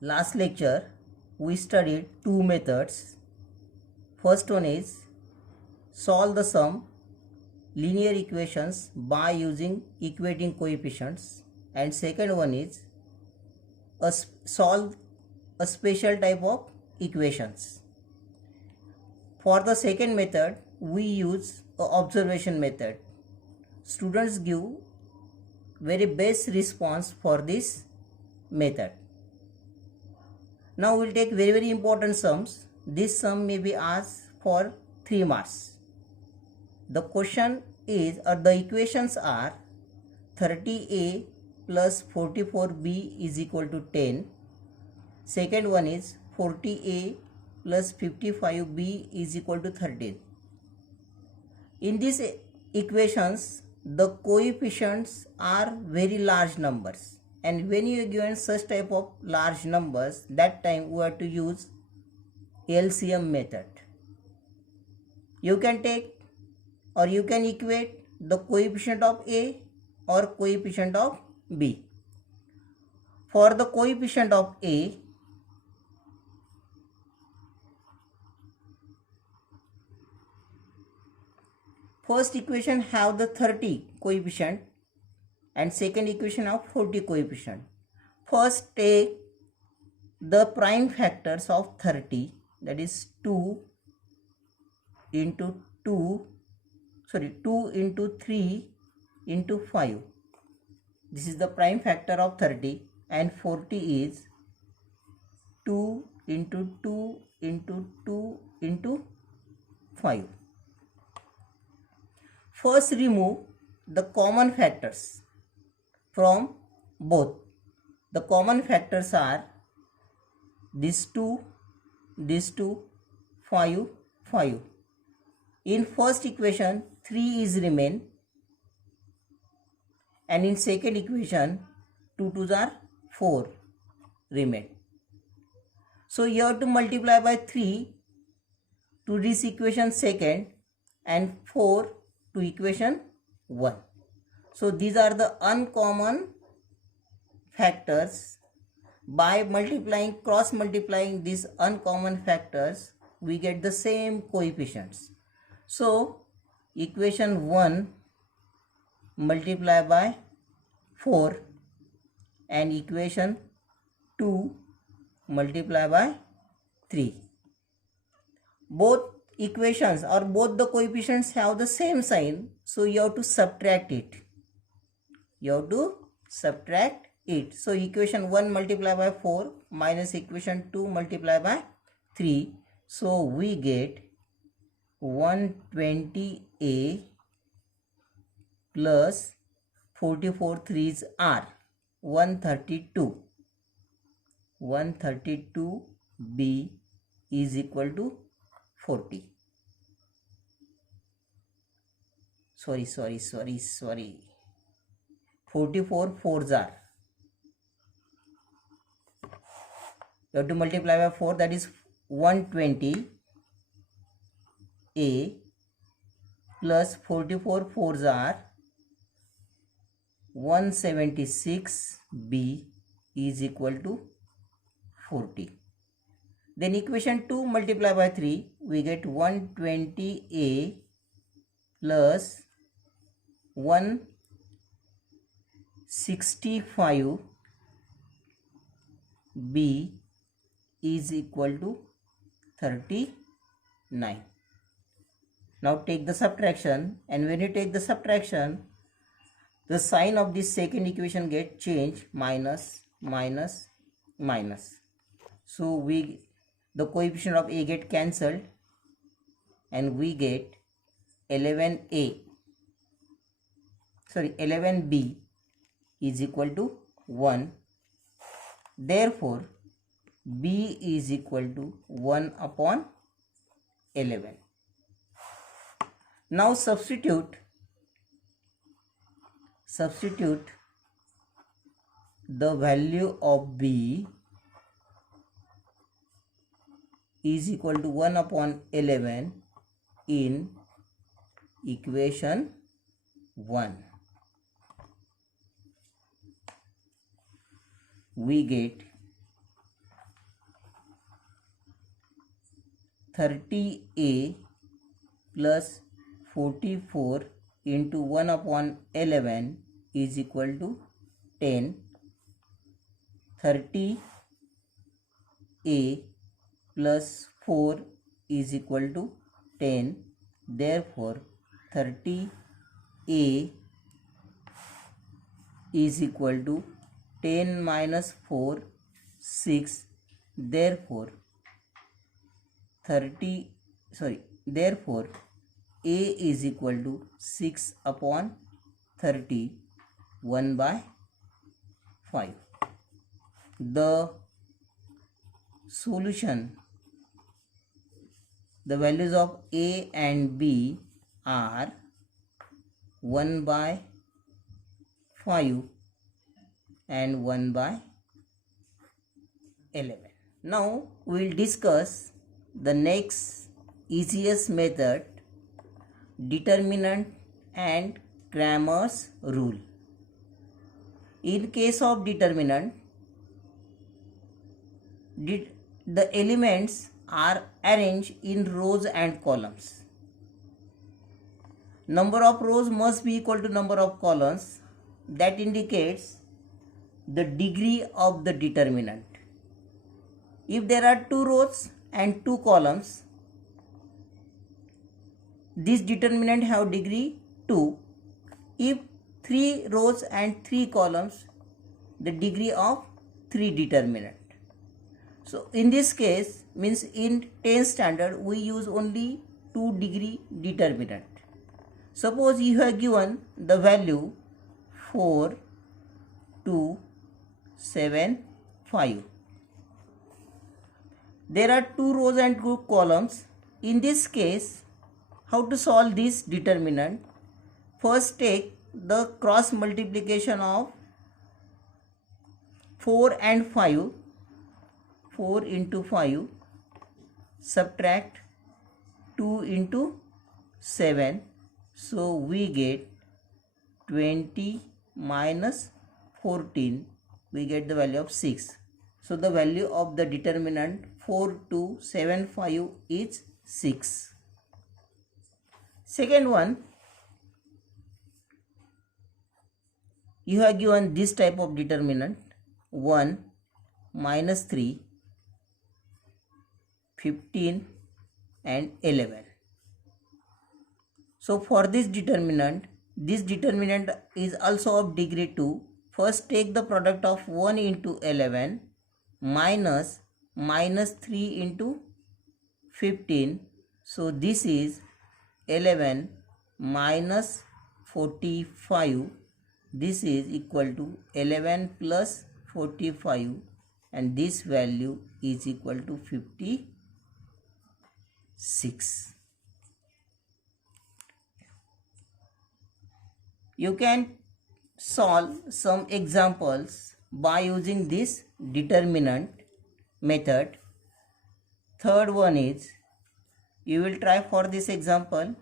Last lecture we studied two methods. First one is solve the sum linear equations by using equating coefficients, and second one is solve a special type of equations. For the second method we use a observation method. Students give very best response for this method. Now we'll take very important sums. This sum may be asked for 3 marks. The question is, or the equations are 30a plus 44b is equal to 10. Second one is 40a plus 55b is equal to 13. In these equations, the coefficients are very large numbers. And when you are given such type of large numbers, that time we have to use LCM method. You can take or you can equate the coefficient of A or coefficient of B. For the coefficient of A, first equation have the 30 coefficient and second equation of 40 coefficient. First take the prime factors of 30, that is 2 into 3 into 5. This is the prime factor of 30, and 40 is 2 into 2 into 2 into 5. First remove the common factors from both. The common factors are this 2, 5, 5. In first equation 3 is remain, and in second equation 2 2s are 4 remain. So you have to multiply by 3 to this equation second and 4 to equation 1. So these are the uncommon factors. By multiplying, cross multiplying these uncommon factors, we get the same coefficients. So equation 1 multiply by 4 and equation 2 multiply by 3. Both equations or both the coefficients have the same sign, so you have to subtract it. So equation 1 multiply by 4 minus equation 2 multiply by 3. So we get 120a plus 44 3s are 132. 132b is equal to 40. Sorry. 44 4s are. You have to multiply by 4, that is 120a plus 44 4s are 176b is equal to 40. Then equation 2 multiply by 3, we get 120a plus 165b is equal to 39. Now take the subtraction, and when you take the subtraction, the sign of this second equation get changed, minus. So the coefficient of A get cancelled and we get 11b is equal to 1. Therefore b is equal to 1 upon 11. Now substitute the value of b is equal to 1 upon 11 in equation 1. We get 30a plus 44 into 1 upon 11 is equal to 10. 30a plus 4 is equal to 10. Therefore 30a is equal to 10 minus 4, 6. Therefore therefore a is equal to 6 upon 30, 1 by 5. The solution, the values of a and b are 1 by 5 and 1 by 11. Now we will discuss the next easiest method, determinant and Cramer's rule. In case of determinant, the elements are arranged in rows and columns. Number of rows must be equal to number of columns. That indicates the degree of the determinant. If there are 2 rows and 2 columns, this determinant have degree 2. If 3 rows and 3 columns, the degree of 3 determinant. So in this case, means in 10th standard we use only 2 degree determinant. Suppose you have given the value 4, 2, 7, 5. There are 2 rows and 2 columns. In this case, how to solve this determinant? First take the cross multiplication of 4 and 5. 4 into 5, subtract 2 into 7. So we get 20 minus 14. We get the value of 6. So the value of the determinant 4275 is 6. Second one, you have given this type of determinant 1 minus 3, 15 and 11. So for this determinant is also of degree 2. First take the product of 1 into 11 minus 3 into 15. So this is 11 minus 45. This is equal to 11 plus 45 and this value is equal to 56. You can solve some examples by using this determinant method. Third one is, you will try for this example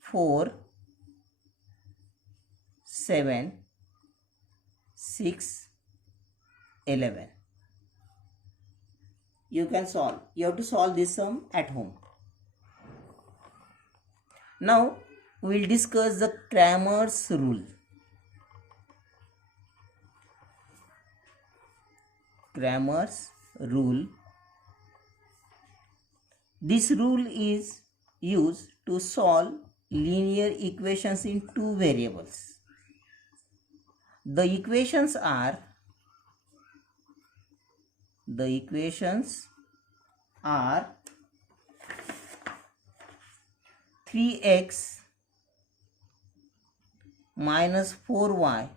4, 7, 6, 11. You can solve. You have to solve this sum at home. Now we will discuss the Cramer's rule. Cramer's rule. This rule is used to solve linear equations in 2 variables. The equations are 3x minus 4y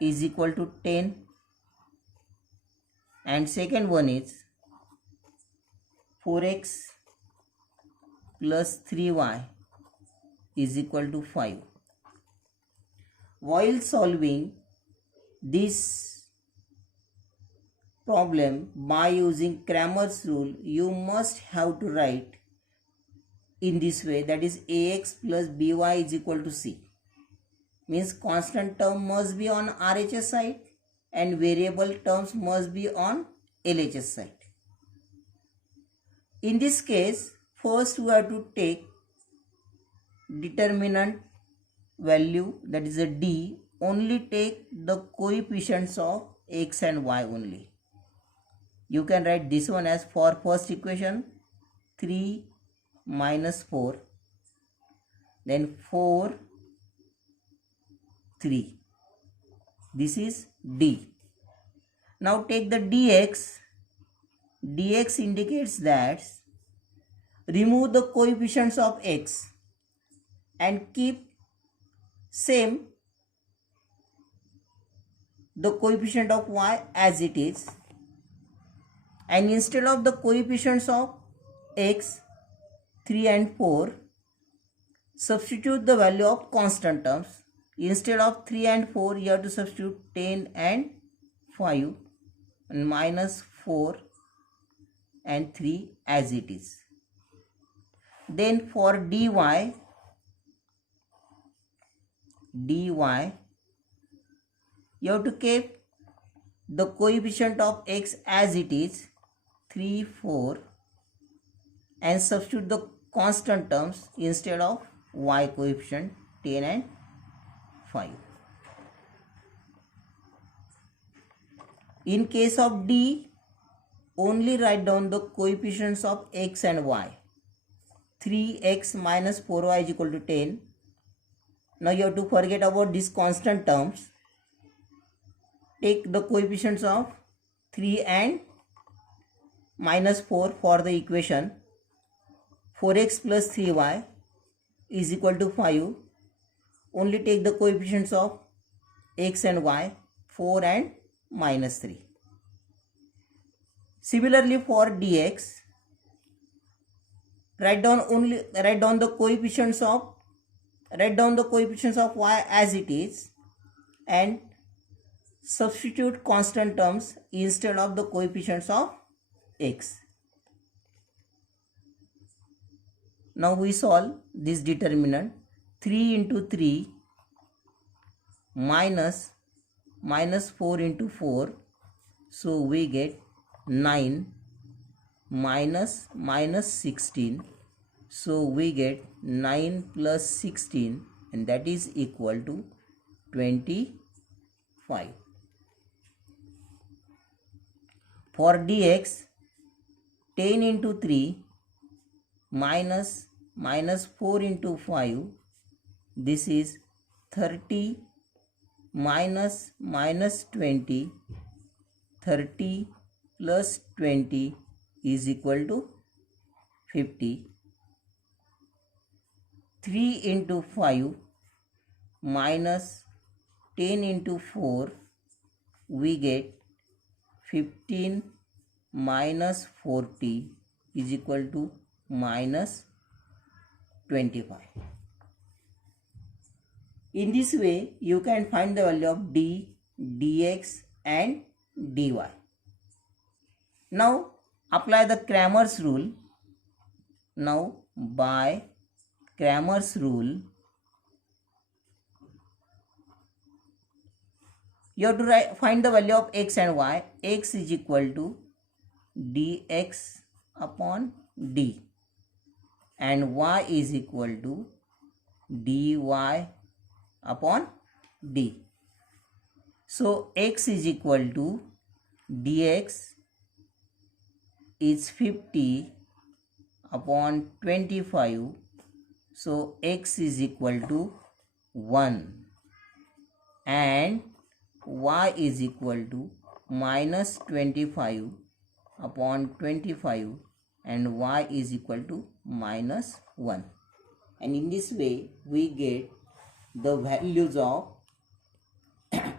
is equal to 10, and second one is 4x plus 3y is equal to 5. While solving this problem by using Cramer's rule, you must have to write in this way, that is ax plus by is equal to c. Means constant term must be on RHS side and variable terms must be on LHS side. In this case, first we have to take determinant value, that is a D, only take the coefficients of x and y only. You can write this one as, for first equation 3 minus 4, then 4 3, this is D. Now take the dx. Dx indicates that remove the coefficients of x and keep same the coefficient of y as it is, and instead of the coefficients of x 3 and 4, substitute the value of constant terms. Instead of 3 and 4, you have to substitute 10 and 5 and minus 4 and 3 as it is. Then for dy, you have to keep the coefficient of x as it is, 3 4, and substitute the constant terms instead of y coefficient 10 and 5. In case of D, only write down the coefficients of x and y. 3x minus 4y is equal to 10. Now you have to forget about these constant terms. Take the coefficients of 3 and minus 4 for the equation. 4x plus 3y is equal to 5. Only take the coefficients of x and y, 4 and minus 3. Similarly for dx, write down the coefficients of y as it is and substitute constant terms instead of the coefficients of x. Now we solve this determinant. 3 into 3 minus 4 into 4, so we get 9 minus 16, so we get 9 plus 16, and that is equal to 25. For dx, 10 into 3 minus 4 into 5, this is 30 minus 20, 30 plus 20 is equal to 50. 3 into 5 minus 10 into 4, we get 15 minus 40 is equal to minus 25. In this way, you can find the value of d, dx and dy. Now, apply the Cramer's rule. Now, by Cramer's rule, you have to find the value of x and y. X is equal to dx upon d, and y is equal to dy upon d. So x is equal to dx is 50 upon 25. So x is equal to 1, and y is equal to minus 25 upon 25, and y is equal to minus 1. And in this way we get the values of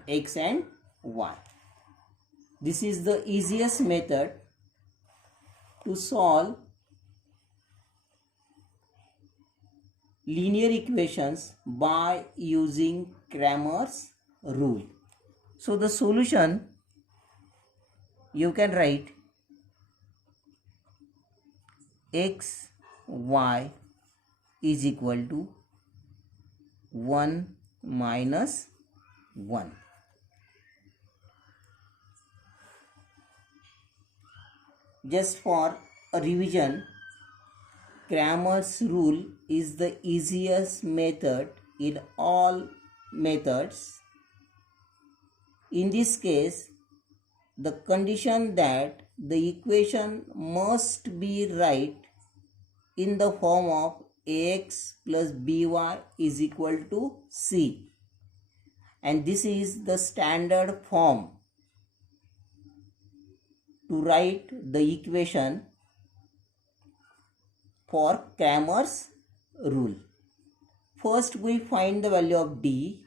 x and y. This is the easiest method to solve linear equations by using Cramer's rule. So the solution, you can write x, y is equal to 1 minus 1. Just for a revision, Cramer's rule is the easiest method in all methods. In this case, the condition that the equation must be right in the form of ax plus by is equal to c, and this is the standard form to write the equation for Cramer's rule. First we find the value of d.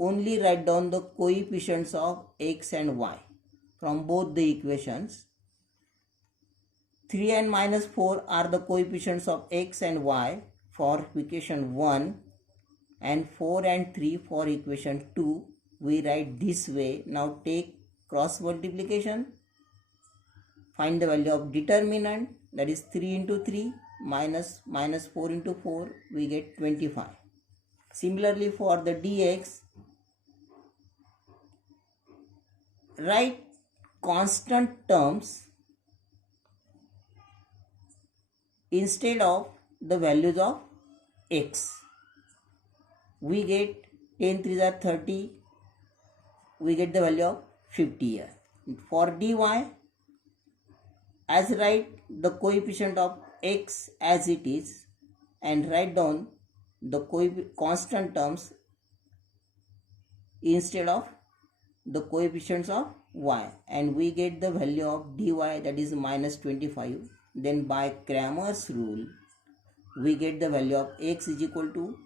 Only write down the coefficients of x and y from both the equations. 3 and minus 4 are the coefficients of x and y for equation 1, and 4 and 3 for equation 2. We write this way. Now take cross multiplication. Find the value of determinant, that is 3 into 3 minus 4 into 4, we get 25. Similarly for the dx, write constant terms instead of the values of x. We get 10 3s are 30, we get the value of 50 here. For dy, as write the coefficient of x as it is and write down the constant terms instead of the coefficients of y, and we get the value of dy, that is minus 25. Then by Cramer's rule we get the value of x is equal to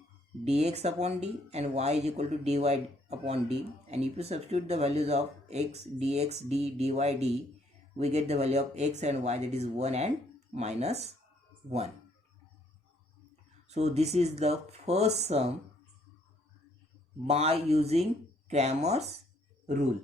dx upon d and y is equal to dy upon d, and if you substitute the values of x, dx, d, dy, d, we get the value of x and y, that is 1 and minus 1. So this is the first sum by using Cramer's rule.